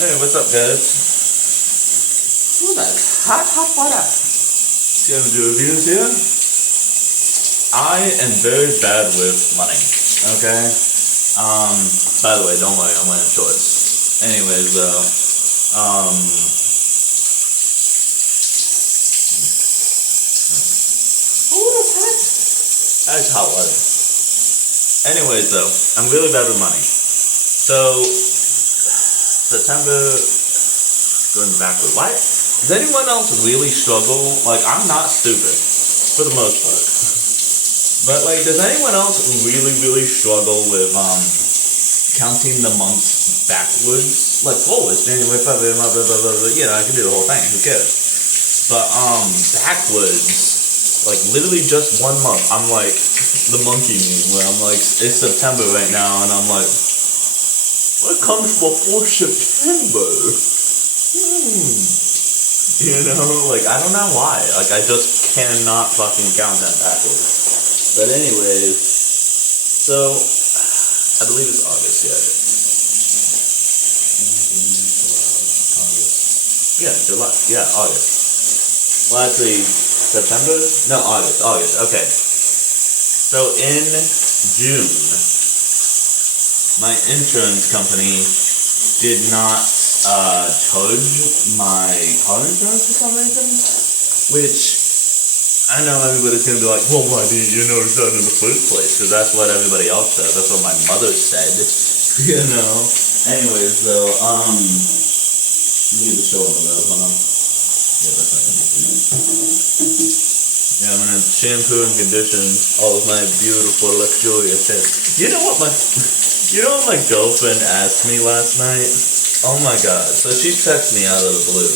Hey, what's up, guys? Ooh, that's hot, hot water. Gonna do reviews here. I am very bad with money. Okay. By the way, don't worry, I'm wearing shorts. Anyways, ooh, that's hot. That's hot water. Anyways, though, I'm really bad with money. So, September, going backward. Why? Does anyone else really struggle? Like, I'm not stupid, for the most part. But, like, does anyone else really, really struggle with, counting the months backwards? Like, forwards, January, February, blah, blah, blah, blah, blah. Yeah, I can do the whole thing, who cares? But, backwards, like, literally just 1 month, I'm like, the monkey meme, where I'm like, it's September right now, and I'm like, what comes before September? You know, like, I don't know why. Like, I just cannot fucking count that backwards. But anyways, so, I believe it's August, yeah. August. Yeah, July. Yeah, August. Well, actually, September? No, August, okay. So, in June, my insurance company did not charge my car insurance for some reason, which I know everybody's gonna be like, well, why didn't you notice that in the first place? Because that's what everybody else said. That's what my mother said. You know. Anyways, though, let me get the show on the road. Hold on. Yeah, that's not gonna be nice. Yeah, I'm gonna shampoo and condition all of my beautiful, luxurious hair. You know what my girlfriend asked me last night? Oh my god. So she texted me out of the blue.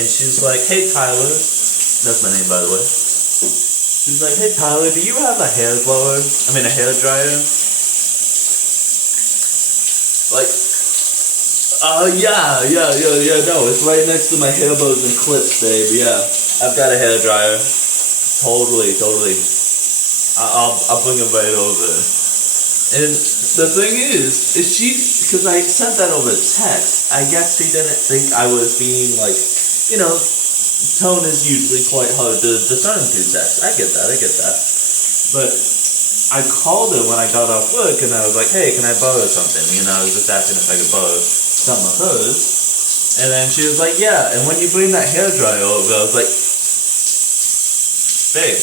And she's like, hey Tyler. That's my name, by the way. She's like, hey Tyler, do you have a hair blower? I mean, a hair dryer? Like, yeah, no, it's right next to my hair bows and clips, babe, yeah. I've got a hair dryer. Totally. I'll bring it right over. And the thing is because I sent that over text, I guess she didn't think I was being like, you know, tone is usually quite hard to discern through text. I get that. But I called her when I got off work and I was like, hey, can I borrow something? You know, I was just asking if I could borrow something of hers. And then she was like, yeah, and when you bring that hair dryer over, I was like, babe,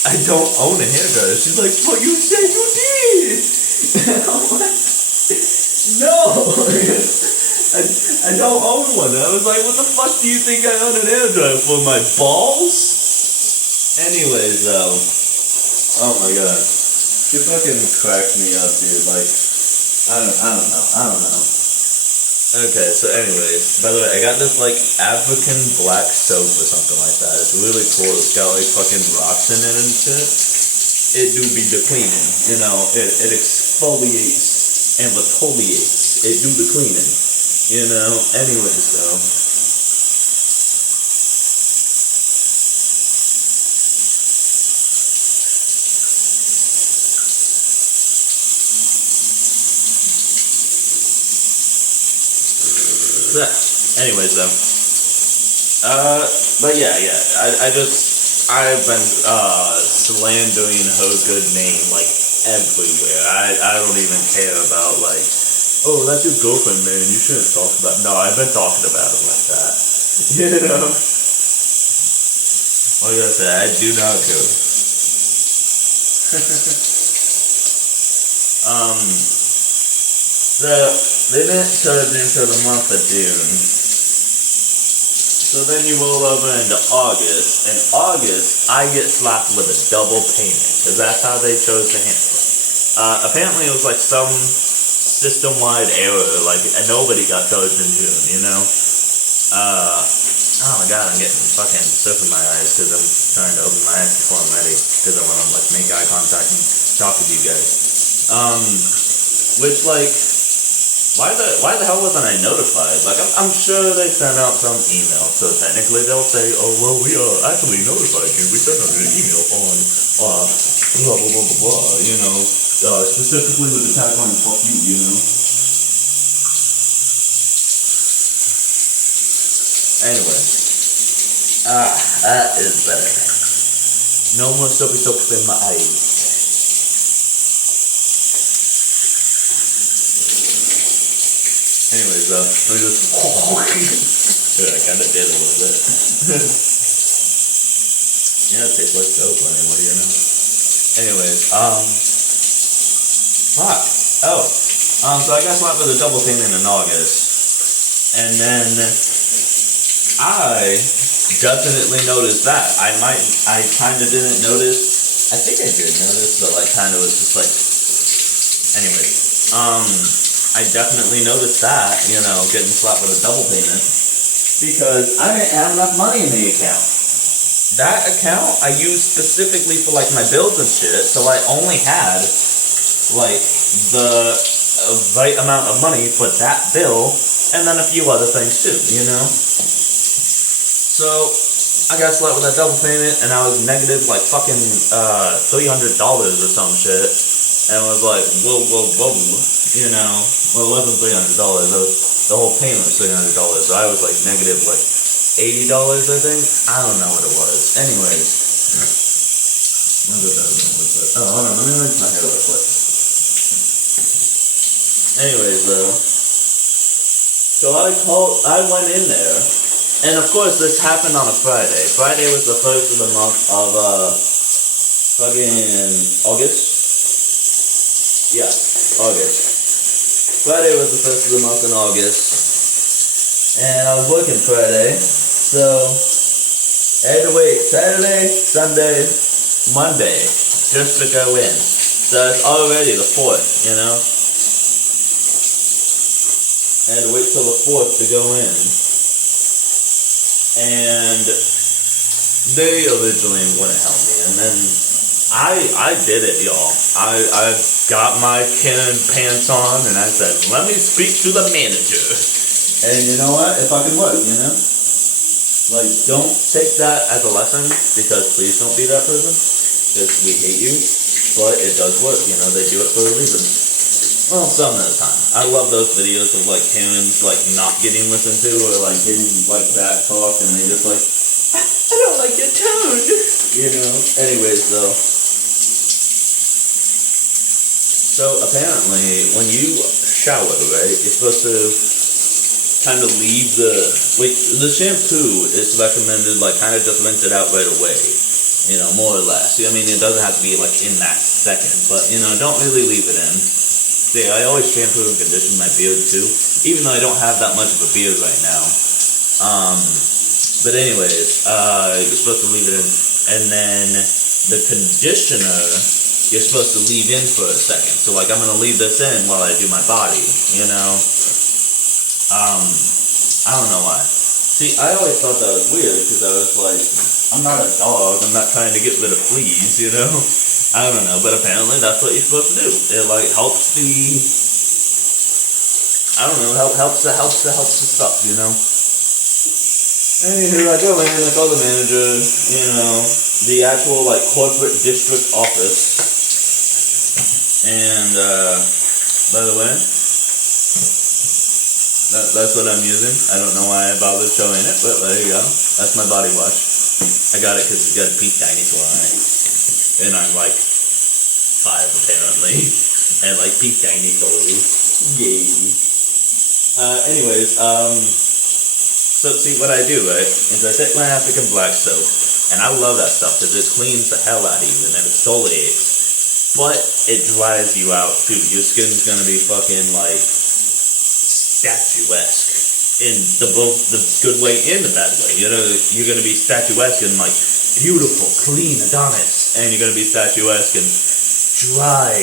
I don't own a hairdryer. She's like, well, you said you did. And I'm like, no, I don't own one. I was like, what the fuck do you think I own an hairdryer for? My balls? Anyways, though, oh my god, she fucking cracked me up, dude. Like, I don't know. Okay, so anyways, by the way, I got this, like, African black soap or something like that. It's really cool. It's got, like, fucking rocks in it and shit. It do be the cleaning, you know. It exfoliates and exfoliates. It do the cleaning, you know. Anyways, though. Anyways, though. But yeah. I've been slandering her good name like everywhere. I don't even care about like, oh, that's your girlfriend, man. You shouldn't talk about. No, I've been talking about it like that. You know. Like I said, I do not care. They didn't charge me for the month of June. So then you roll over into August. In August, I get slapped with a double payment, because that's how they chose to handle it. Apparently it was like some system-wide error, like nobody got charged in June, you know? Oh my god, I'm getting fucking soap in my eyes, because I'm trying to open my eyes before I'm ready, because I want to like make eye contact and talk with you guys. Which like, why the hell wasn't I notified? Like, I'm sure they sent out some email, so technically they'll say, oh, well, we actually notified you. We sent out an email on, blah, blah, blah, blah, blah, you know, specifically with the tagline, fuck you, you know. Anyway. That is better. No more soapy soap in my eyes. Anyways, let me just... Dude, I kinda did a little bit. Yeah, it tastes like soap, I mean, what do you know? Anyways, fuck. Oh. So I got slapped with a double payment in August. And then I definitely noticed that. I kinda didn't notice. I think I did notice, but like kinda was just like, anyway. I definitely noticed that, you know, getting slapped with a double payment, because I didn't have enough money in the account. That account I used specifically for like my bills and shit, so I only had like the right amount of money for that bill, and then a few other things too, you know? So I got slapped with that double payment, and I was negative like fucking $300 or some shit, and was like, whoa, you know? Well, it wasn't $300. The whole payment was $300, so I was like negative like $80, I think. I don't know what it was. Anyways, oh, hold on, let me rinse my hair real quick. Anyways, though, so I went in there, and of course this happened on a Friday. Friday was the first of the month of fucking August. Yeah, August. Friday was the first of the month in August, and I was working Friday, so I had to wait Saturday, Sunday, Monday, just to go in. So it's already the 4th, you know? I had to wait till the 4th to go in, and they originally wouldn't help me, and then I did it, y'all. I got my Canon pants on, and I said, let me speak to the manager. And you know what? It fucking worked, you know? Like, don't take that as a lesson, because please don't be that person, because we hate you, but it does work, you know? They do it for a reason. Well, some of the time. I love those videos of, like, Karens, like, not getting listened to, or, like, getting, like, back talk, and they just, like, I don't like your tone. You know? Anyways, though. So apparently, when you shower, right, you're supposed to kind of leave the shampoo is recommended, like, kind of just rinse it out right away, you know, more or less. I mean, it doesn't have to be, like, in that second, but, you know, don't really leave it in. See, I always shampoo and condition my beard, too, even though I don't have that much of a beard right now. But anyways, you're supposed to leave it in, and then the conditioner you're supposed to leave in for a second. So, like, I'm going to leave this in while I do my body, you know? I don't know why. See, I always thought that was weird, because I was like, I'm not a dog, I'm not trying to get rid of fleas, you know? I don't know, but apparently that's what you're supposed to do. It, like, helps the, I don't know, helps the stuff, you know? Anywho, I go in, I call the manager, you know, the actual, like, corporate district office. And, by the way, that's what I'm using. I don't know why I bothered showing it, but there you go. That's my body wash. I got it because it's got a pink dinosaur on it. And I'm like 5 apparently. And like pink dinosaurs. Yay. Anyways, so see what I do, right, is I take my African black soap, and I love that stuff because it cleans the hell out of you and it exfoliates. But it dries you out too. Your skin's gonna be fucking like statuesque in the good way and the bad way. You know, you're gonna be statuesque and like beautiful, clean Adonis, and you're gonna be statuesque and dry.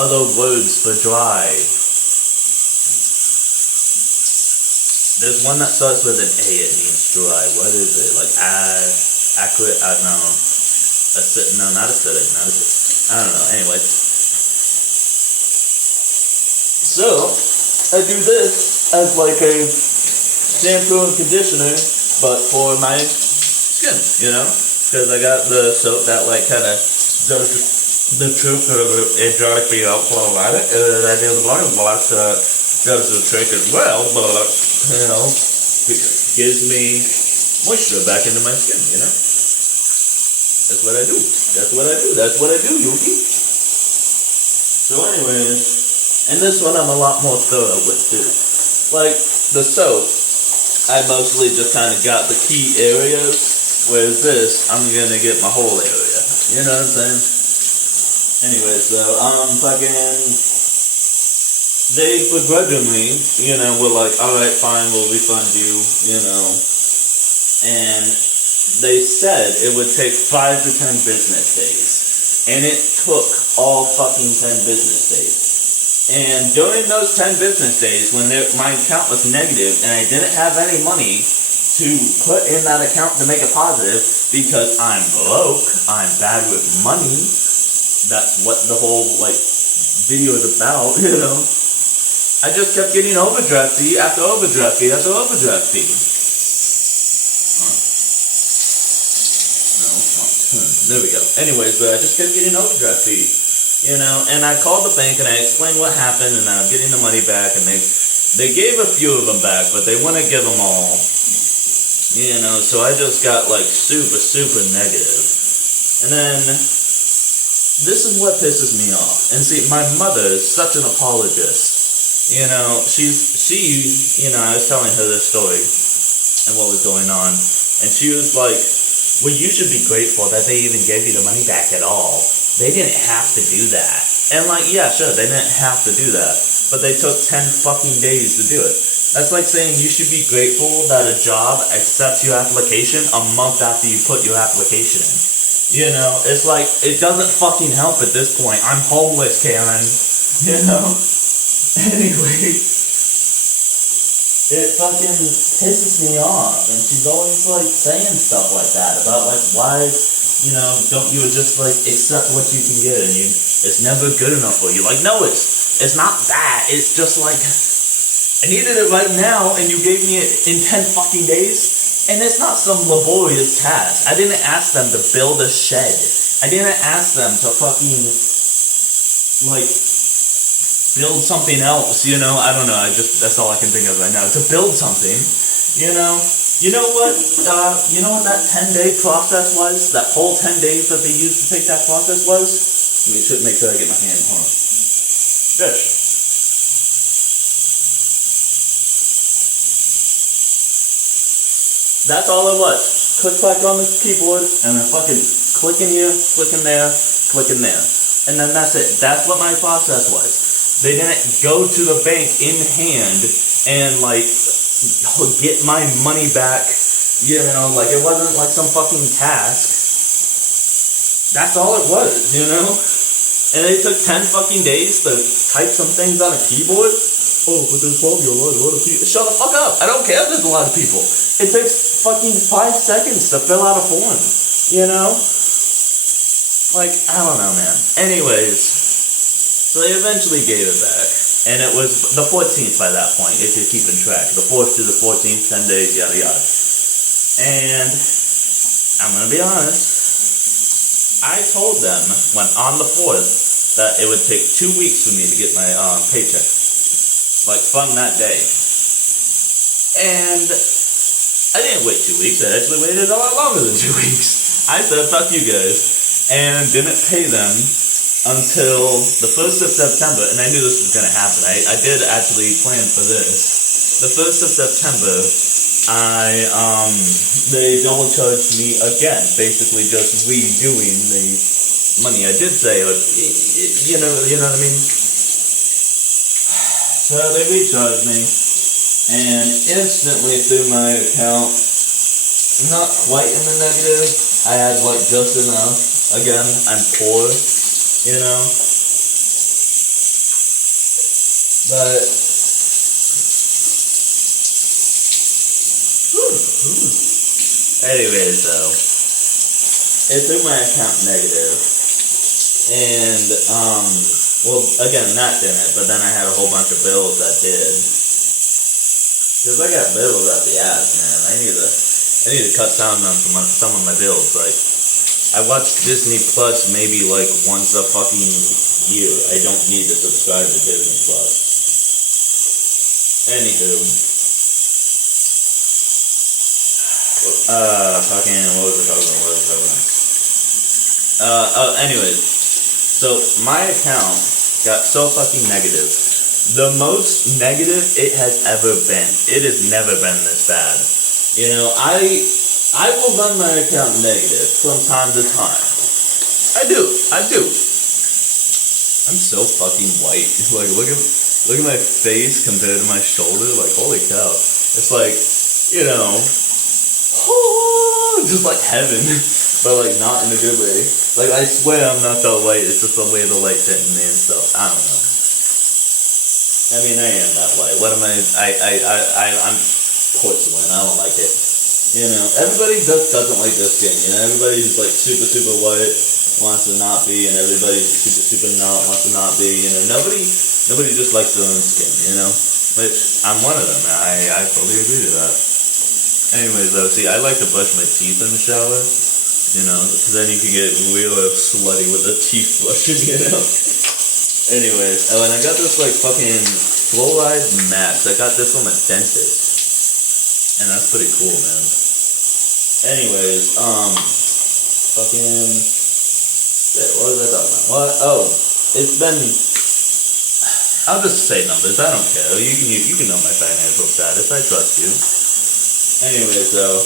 Other words for dry. There's one that starts with an A. It means dry. What is it? Like accurate? I don't know. No, not acidic. Not acidic. I don't know. Anyway. So, I do this as like a shampoo and conditioner, but for my skin, you know? Because I got the soap that like kind of does the trick, it dries me out for a lot, and I do the body wash does the trick as well, but, you know, gives me moisture back into my skin, you know? That's what I do. That's what I do. That's what I do, Yuki. So anyways, and this one I'm a lot more thorough with too. Like, the soap, I mostly just kind of got the key areas, whereas this, I'm gonna get my whole area. You know what I'm saying? Anyways, so, they begrudgingly, you know, were like, alright, fine, we'll refund you, you know. And they said it would take 5 to 10 business days. And it took all fucking 10 business days. And during those 10 business days, when my account was negative and I didn't have any money to put in that account to make it positive, because I'm broke, I'm bad with money, that's what the whole, like, video is about, you know. I just kept getting overdraft fee after overdraft fee after overdraft fee. There we go. Anyways, but I just kept getting overdraft fee, you know, and I called the bank and I explained what happened and I'm getting the money back, and they gave a few of them back, but they wouldn't give them all, you know, so I just got like super negative. And then this is what pisses me off. And see, my mother is such an apologist, you know, she, you know, I was telling her this story and what was going on, and she was like, well, you should be grateful that they even gave you the money back at all. They didn't have to do that. And like, yeah, sure, they didn't have to do that. But they took 10 fucking days to do it. That's like saying you should be grateful that a job accepts your application a month after you put your application in. You know, it's like, it doesn't fucking help at this point. I'm homeless, Karen. You know? Anyway. It fucking pisses me off, and she's always like saying stuff like that about like, why, you know, don't you just like accept what you can get, and it's never good enough for you. Like, no, it's not that. It's just like, I needed it right now, and you gave me it in 10 fucking days, and it's not some laborious task. I didn't ask them to build a shed. I didn't ask them to fucking like build something else, you know, I don't know, that's all I can think of right now, to build something, you know. You know what that 10-day process was? That whole 10 days that they used to take that process was? Let me make sure I get my hand, hold on. Bitch. That's all it was. Click on the keyboard, and then fucking click in here, click in there, click in there. And then that's it. That's what my process was. They didn't go to the bank in hand and, like, get my money back, you know, like, it wasn't, like, some fucking task. That's all it was, you know? And it took 10 fucking days to type some things on a keyboard. Oh, but there's probably a lot of people. Shut the fuck up. I don't care if there's a lot of people. It takes fucking 5 seconds to fill out a form, you know? Like, I don't know, man. Anyways, so they eventually gave it back, and it was the 14th by that point, if you're keeping track. The 4th to the 14th, 10 days, yada yada. And I'm gonna be honest, I told them when on the 4th that it would take 2 weeks for me to get my paycheck, like from that day. And I didn't wait 2 weeks. I actually waited a lot longer than 2 weeks. I said, fuck you guys, and didn't pay them until the 1st of September, and I knew this was going to happen. I did actually plan for this. The 1st of September, they double charged me again, basically just redoing the money I did say, you know what I mean? So they recharged me, and instantly through my account, not quite in the negative, I had like just enough. Again, I'm poor. You know, but anyways, though, it threw my account negative, and well, again, that didn't, but then I had a whole bunch of bills that did, because I got bills at the ass, man. I need to cut down on some of my bills, like. I watch Disney Plus maybe like once a fucking year. I don't need to subscribe to Disney Plus. Anywho. What was I talking about? Anyways, so my account got so fucking negative. The most negative it has ever been. It has never been this bad. You know, I will run my account negative from time to time. I do. I'm so fucking white. Like, look at my face compared to my shoulder. Like, holy cow. It's like, you know, just like heaven, but like not in a good way. Like, I swear I'm not that white. It's just the way the light's hitting me and stuff. I don't know. I mean, I am that white. What am I? I'm porcelain. I don't like it. You know, everybody doesn't like their skin. You know, everybody's like super white wants to not be, and everybody's super not wants to not be. You know, nobody just likes their own skin. You know, which I'm one of them. I totally agree to that. Anyways, though, see, I like to brush my teeth in the shower. You know, because then you can get real slutty with the teeth brushing. You know. Anyways, and I got this like fucking fluoride max. I got this from a dentist. And that's pretty cool, man. Anyways, fucking shit, what was I talking about? What? Oh, it's been. I'll just say numbers. I don't care. You can know my financial status. I trust you. Anyways, though,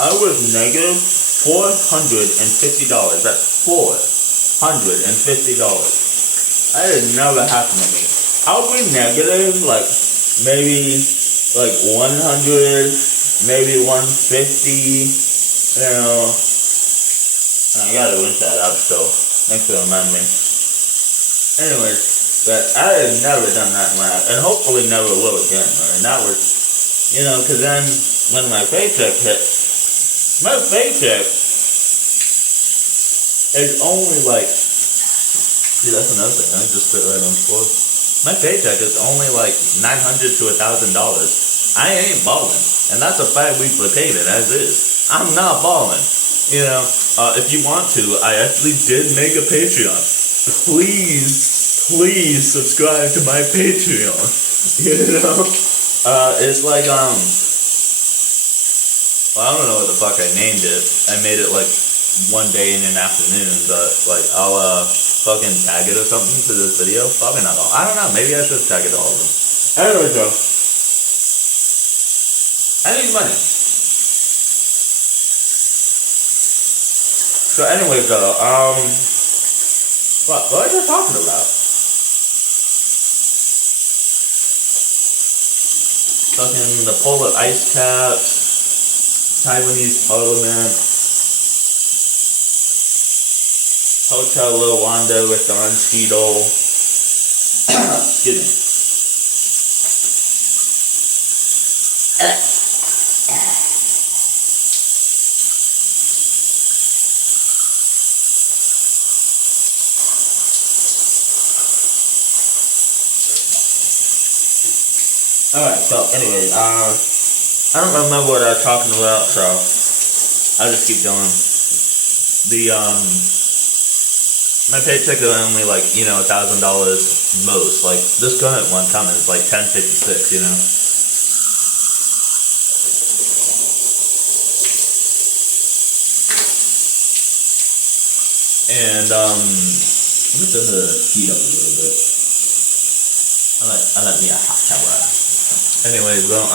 I was negative $450. That's $450. That had never happened to me. I'll be negative like maybe. Like 100, maybe 150, you know. I gotta rinse that out still. Thanks for reminding me. Anyways, but I had never done that in my life, and hopefully never will again. I mean, that was, you know, because then when my paycheck hit, my paycheck is only like, see, that's another thing. I just spit right on the floor. My paycheck is only like $900 to $1,000. I ain't balling, and that's a 5-weekly payment as is. I'm not balling. You know, if you want to, I actually did make a Patreon. Please subscribe to my Patreon. You know, it's like well, I don't know what the fuck I named it. I made it like one day in an afternoon, but like I'll fucking tag it or something to this video. Probably not all. I don't know. Maybe I should tag it to all of them. Anyway, though, I need money. So, anyway, though, what was I talking about? Fucking the polar ice caps, Taiwanese parliament. Hotel Rwanda with Don Cheadle. Excuse me. Alright, so anyway, I don't remember what I was talking about, so I'll just keep going. My paycheck is only like, you know, $1,000 most. Like, this current one coming is like $10.56, you know. And, let me turn the heat up a little bit. I let me a hot shower. Anyways, well,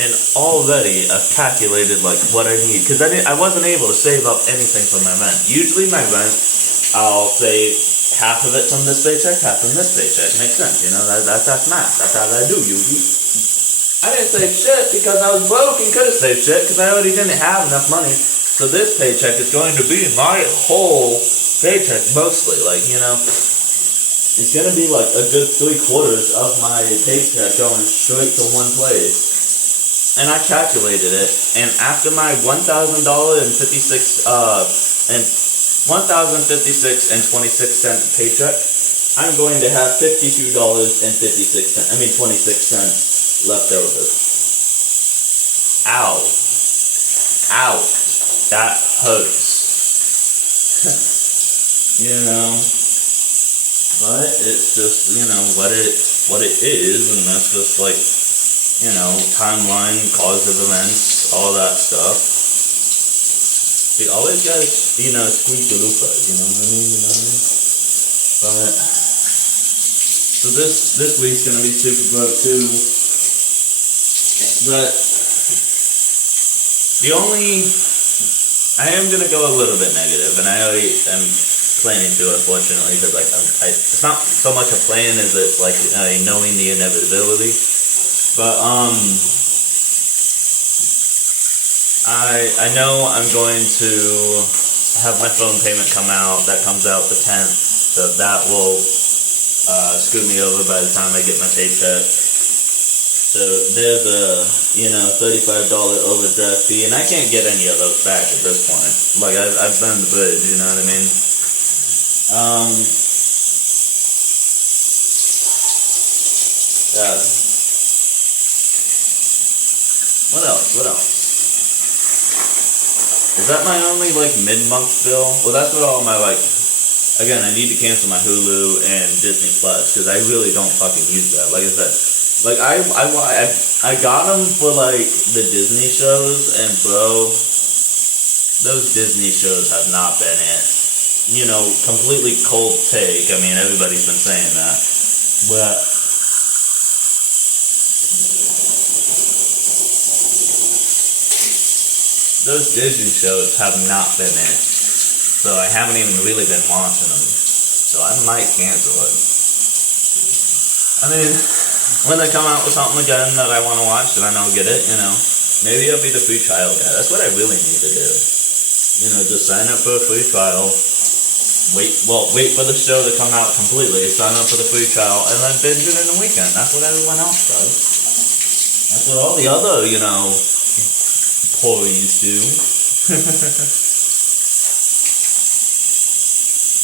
and already I've calculated like what I need, because I wasn't able to save up anything for my rent. Usually my rent, I'll save half of it from this paycheck, half from this paycheck. Makes sense, you know, that's math. That's how I do usually. I didn't save shit because I was broke and could have saved shit because I already didn't have enough money. So this paycheck is going to be my whole paycheck mostly, like, you know. It's going to be like a good 3/4 of my paycheck going straight to one place. And I calculated it, and after my $1,056 and $1,056.26 paycheck, I'm going to have $52.56. I mean 26 cents left over. Ow! That hurts. You know, but it's just, you know, what it is, and that's just like, timeline, causes of events, all that stuff. You always gotta, squeak the loopers, you know what I mean? You know what I mean? But, so this week's gonna be super broke too. But, I am gonna go a little bit negative, and I already am planning to, unfortunately, because, it's not so much a plan as it's, knowing the inevitability. But, I know I'm going to have my phone payment come out. That comes out the 10th, so that will screw me over by the time I get my paycheck. So there's a $35 overdraft fee, and I can't get any of those back at this point. Like I've burned the bridge, you know what I mean? God. What else? Is that my only mid-month bill? Well, that's what all my again, I need to cancel my Hulu and Disney Plus because I really don't fucking use that. Like I said, I got them for the Disney shows, and bro, those Disney shows have not been it. Completely cold take. I mean, everybody's been saying that, but those Disney shows have not been it. So I haven't even really been watching them. So I might cancel it. I mean, when they come out with something again that I want to watch that I know get it, maybe I'll be the free trial guy. That's what I really need to do. Just sign up for a free trial. Wait for the show to come out completely. Sign up for the free trial and then binge it in the weekend. That's what everyone else does. That's what all the other, pories do.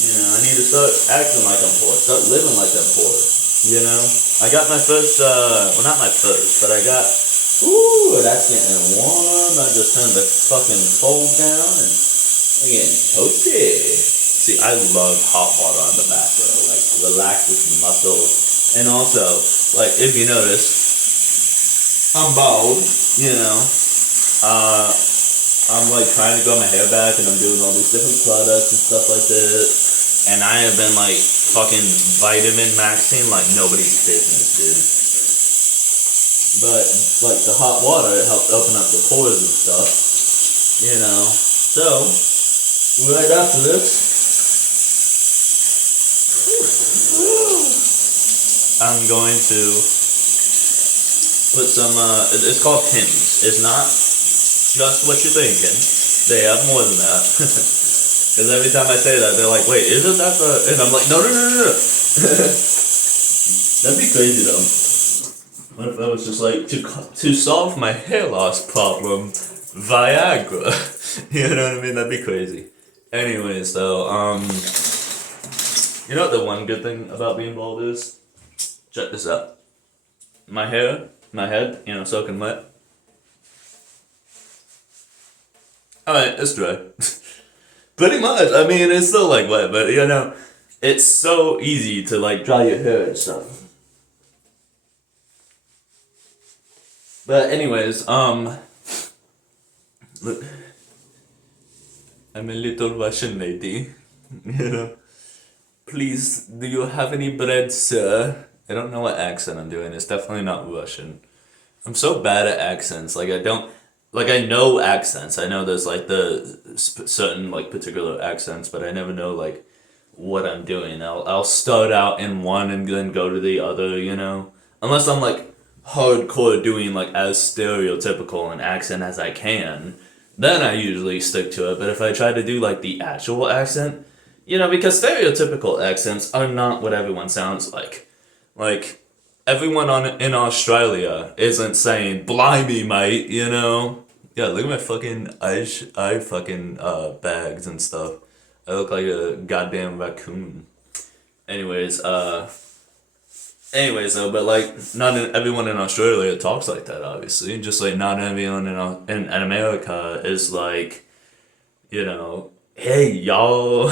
I need to start acting like I'm poor. Start living like I'm poor. I got my first, not my first, but I got, that's getting warm. I just turned the fucking fold down and I'm getting toasty. See, I love hot water on the back, bro. Relaxes muscles. And also, if you notice, I'm bald, I'm trying to grow my hair back, and I'm doing all these different products and stuff like this. And I have been fucking vitamin maxing like nobody's business, dude. But the hot water, it helps open up the pores and stuff, So right after this, I'm going to put some. It's called Hims. It's not just what you're thinking. They have more than that. Because every time I say that, they're like, wait, isn't that the... And I'm like, no. That'd be crazy, though. What if I was just to solve my hair loss problem, Viagra? You know what I mean? That'd be crazy. Anyways, though, you know what the one good thing about being bald is? Check this out. My head, soaking wet. Alright, it's dry. Pretty much. I mean, it's still wet, but it's so easy to dry your hair and stuff. But anyways, look, I'm a little Russian lady. Please, do you have any bread, sir? I don't know what accent I'm doing. It's definitely not Russian. I'm so bad at accents. I know accents. I know there's the certain particular accents, but I never know what I'm doing. I'll start out in one and then go to the other, Unless I'm hardcore doing as stereotypical an accent as I can, then I usually stick to it. But if I try to do the actual accent, because stereotypical accents are not what everyone sounds like. Everyone in Australia isn't saying, blimey, mate, Yeah, look at my fucking eye fucking bags and stuff. I look like a goddamn raccoon. Anyways, though, but not everyone in Australia talks like that, obviously. Just not everyone in America is hey, y'all,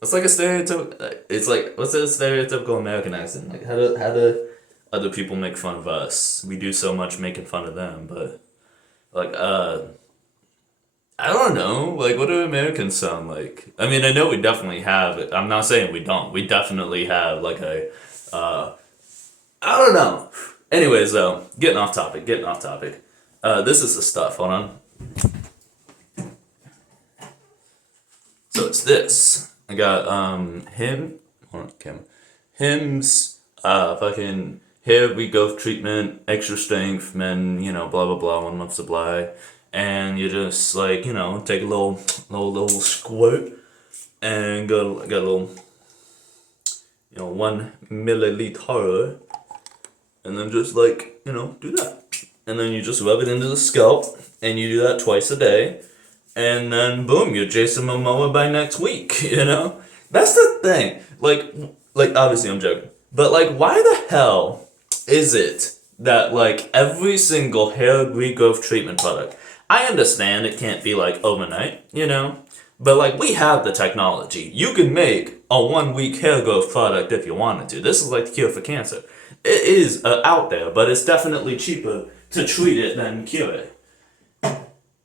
it's a stereotypical, it's what's a stereotypical American accent? How to other people make fun of us. We do so much making fun of them, but like I don't know. Like, what do Americans sound like? I mean, I know we definitely have it. I'm not saying we don't. We definitely have like a I don't know. Anyways, though, getting off topic. Getting off topic. This is the stuff. Hold on. So it's this. I got him. Hold on, camera. Hims. Fucking hair regrowth treatment, extra strength, men. Blah blah blah. 1 month supply, and you just like take a little squirt, and got a little 1 milliliter, and then just like do that, and then you just rub it into the scalp, and you do that twice a day. And then boom, you're Jason Momoa by next week. That's the thing. Like obviously I'm joking, but like, why the hell is it that like every single hair regrowth treatment product? I understand it can't be like overnight, but like we have the technology. You can make a 1 week hair growth product if you wanted to. This is like the cure for cancer. It is out there, but it's definitely cheaper to treat it than cure it.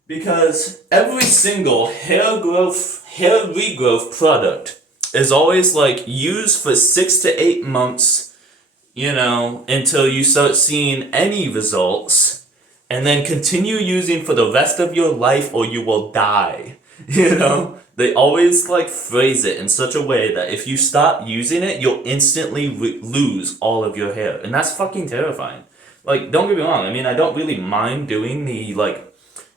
Because every single hair regrowth product is always like used for 6 to 8 months, until you start seeing any results, and then continue using for the rest of your life or you will die. They always like phrase it in such a way that if you stop using it, you'll instantly lose all of your hair. And that's fucking terrifying. Like, don't get me wrong. I mean, I don't really mind doing the like,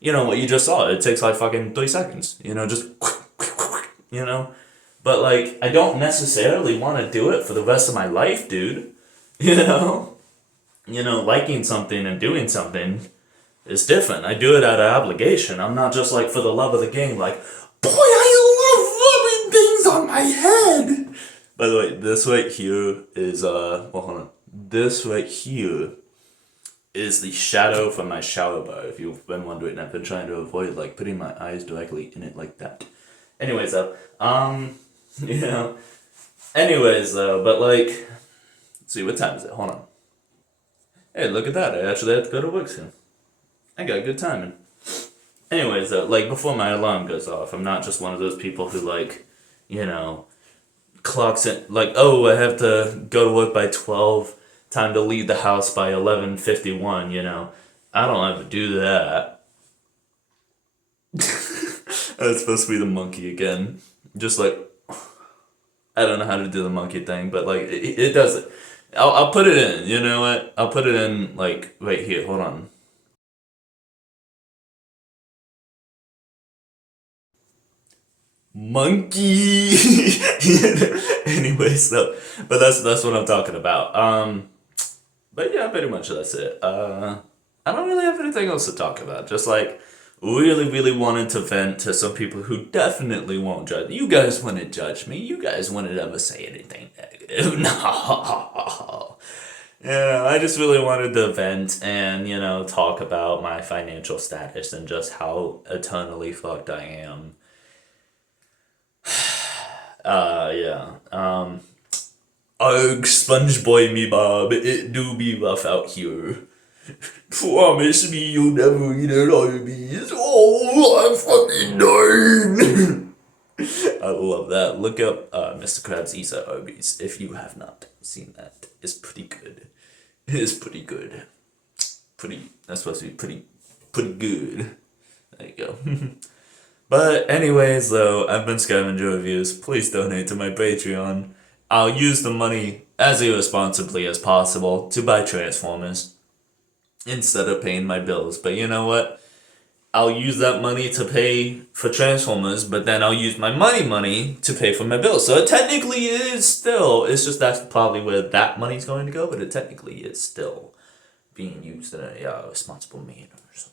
what you just saw. It takes like fucking 3 seconds. Just, But like, I don't necessarily want to do it for the rest of my life, dude. Liking something and doing something is different. I do it out of obligation. I'm not just like for the love of the game, like, boy, I love rubbing things on my head. By the way, this right here is, well, hold on. This right here is the shadow from my shower bar. If you've been wondering, I've been trying to avoid like putting my eyes directly in it like that. Anyways, but like, let's see, what time is it? Hold on. Hey, look at that. I actually have to go to work soon. I got good timing. Anyways, like before my alarm goes off, I'm not just one of those people who like, clocks it like, oh, I have to go to work by 12. Time to leave the house by 11:51. I don't have to do that. That's supposed to be the monkey again. Just like, I don't know how to do the monkey thing, but like it does it. I'll put it in. You know what? I'll put it in like right here. Hold on. Monkey. Anyways, so, but that's what I'm talking about. But yeah, pretty much that's it. I don't really have anything else to talk about. Just like really, really wanted to vent to some people who definitely won't judge. You guys wouldn't judge me. You guys wouldn't ever say anything negative. No. I just really wanted to vent and, talk about my financial status and just how eternally fucked I am. Yeah. Arg, SpongeBob me Bob, it do be rough out here. Promise me you'll never eat at Arby's. Oh, I'm fucking dying. I love that. Look up Mr. Krabs Eats at Arby's if you have not seen that. It's pretty good. It's pretty good. That's supposed to be pretty good. There you go. But anyways, though, I've been Scavenger Reviews. Please donate to my Patreon. I'll use the money as irresponsibly as possible to buy Transformers instead of paying my bills. But you know what? I'll use that money to pay for Transformers, but then I'll use my money to pay for my bills. So it technically is still, it's just that's probably where that money's going to go, but it technically is still being used in a responsible manner. So.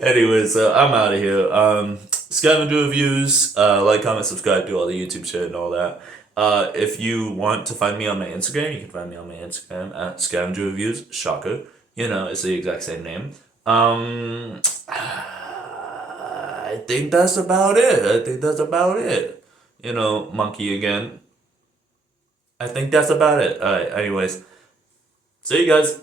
Anyways, I'm out of here. Scavenger Reviews, like, comment, subscribe, do all the YouTube shit and all that. If you want to find me on my Instagram, you can find me on my Instagram at Scavenger Reviews. Shocker. It's the exact same name. I think that's about it. monkey again. I think that's about it. Anyways, see you guys.